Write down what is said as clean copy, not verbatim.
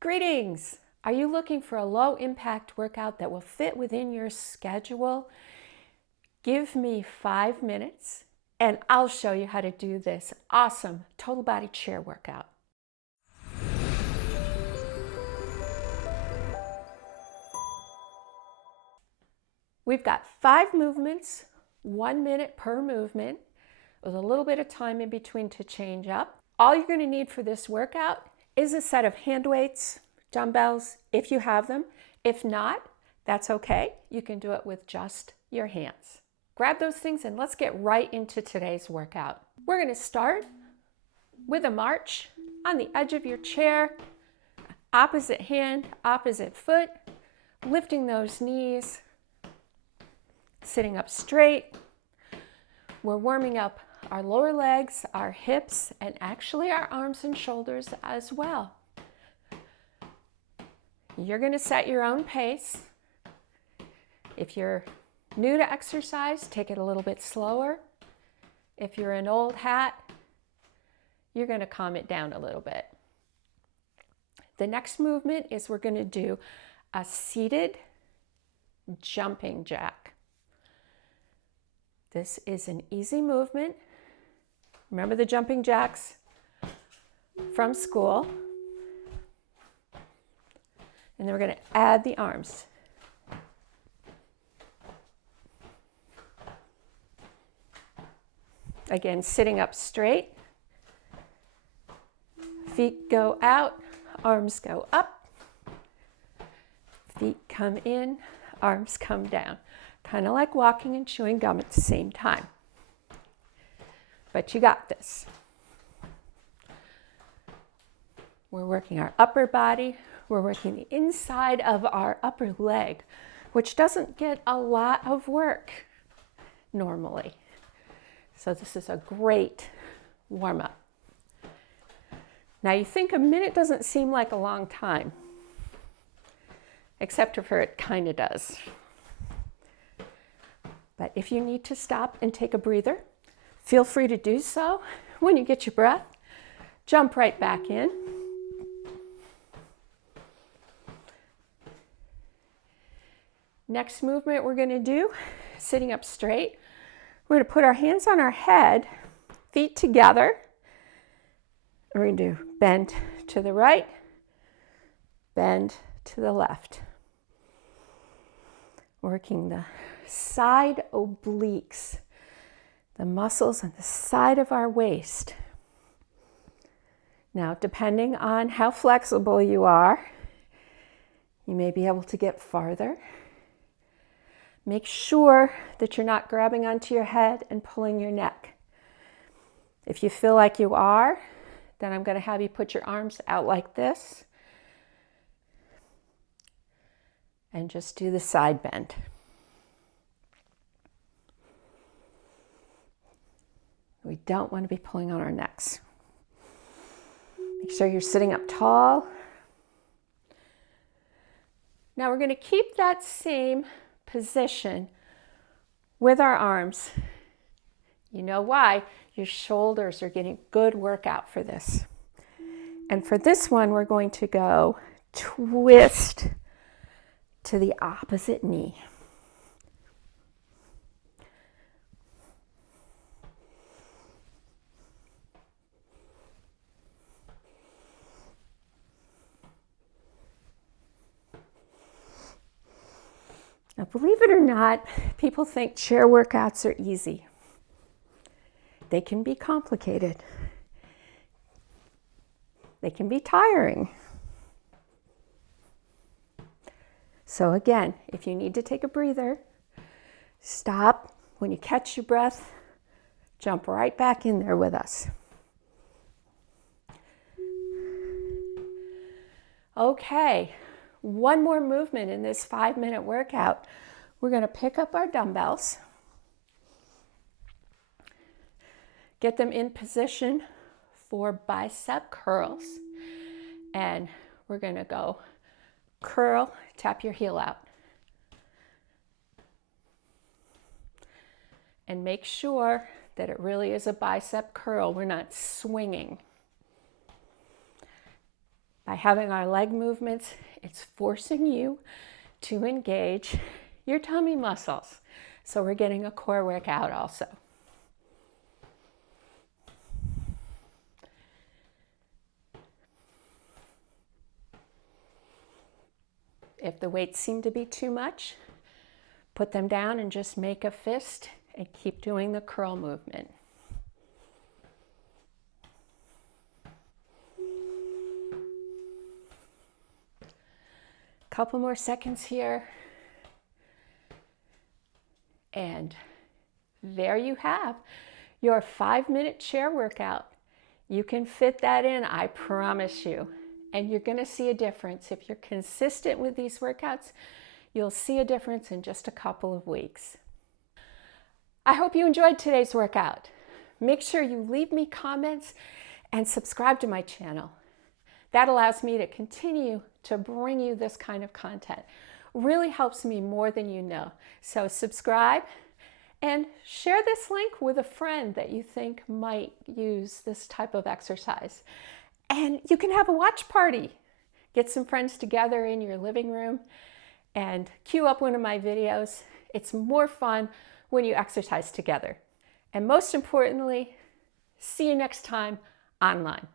Greetings! Are you looking for a low impact workout that will fit within your schedule? Give me 5 minutes and I'll show you how to do this awesome total body chair workout. We've got 5 movements, 1 minute per movement, with a little bit of time in between to change up. All you're going to need for this workout is a set of hand weights, dumbbells, if you have them. If not, that's okay. You can do it with just your hands. Grab those things and let's get right into today's workout. We're going to start with a march on the edge of your chair, opposite hand, opposite foot, lifting those knees, sitting up straight. We're warming up our lower legs, our hips, and actually our arms and shoulders as well. You're going to set your own pace. If you're new to exercise, take it a little bit slower. If you're an old hat, you're going to calm it down a little bit. The next movement is we're going to do a seated jumping jack. This is an easy movement. Remember the jumping jacks from school. And then we're going to add the arms. Again, sitting up straight. Feet go out, arms go up. Feet come in, arms come down. Kind of like walking and chewing gum at the same time. But you got this. We're working our upper body. We're working the inside of our upper leg, which doesn't get a lot of work normally. So this is a great warm-up. Now you think a minute doesn't seem like a long time, except for it kind of does. But if you need to stop and take a breather, feel free to do so. When you get your breath, jump right back in. Next movement we're going to do, sitting up straight. We're going to put our hands on our head, feet together. We're going to do bend to the right, bend to the left. Working the side obliques, the muscles on the side of our waist. Now, depending on how flexible you are, you may be able to get farther. Make sure that you're not grabbing onto your head and pulling your neck. If you feel like you are, then I'm going to have you put your arms out like this and just do the side bend. We don't want to be pulling on our necks. Make sure you're sitting up tall. Now we're going to keep that same position with our arms. You know why? Your shoulders are getting good workout for this. And for this one, we're going to go twist to the opposite knee. Now, believe it or not, people think chair workouts are easy. They can be complicated. They can be tiring. So again, if you need to take a breather, stop. When you catch your breath, jump right back in there with us. Okay. One more movement in this 5-minute workout. We're going to pick up our dumbbells, get them in position for bicep curls, and we're going to go curl, tap your heel out. And make sure that it really is a bicep curl. We're not swinging. By having our leg movements, it's forcing you to engage your tummy muscles. So we're getting a core workout also. If the weights seem to be too much, put them down and just make a fist and keep doing the curl movement. Couple more seconds here. And there you have your 5-minute chair workout. You can fit that in, I promise you. And you're going to see a difference. If you're consistent with these workouts, you'll see a difference in just a couple of weeks. I hope you enjoyed today's workout. Make sure you leave me comments and subscribe to my channel. That allows me to continue to bring you this kind of content. Really helps me more than you know. So subscribe and share this link with a friend that you think might use this type of exercise. And you can have a watch party. Get some friends together in your living room and cue up one of my videos. It's more fun when you exercise together. And most importantly, see you next time online.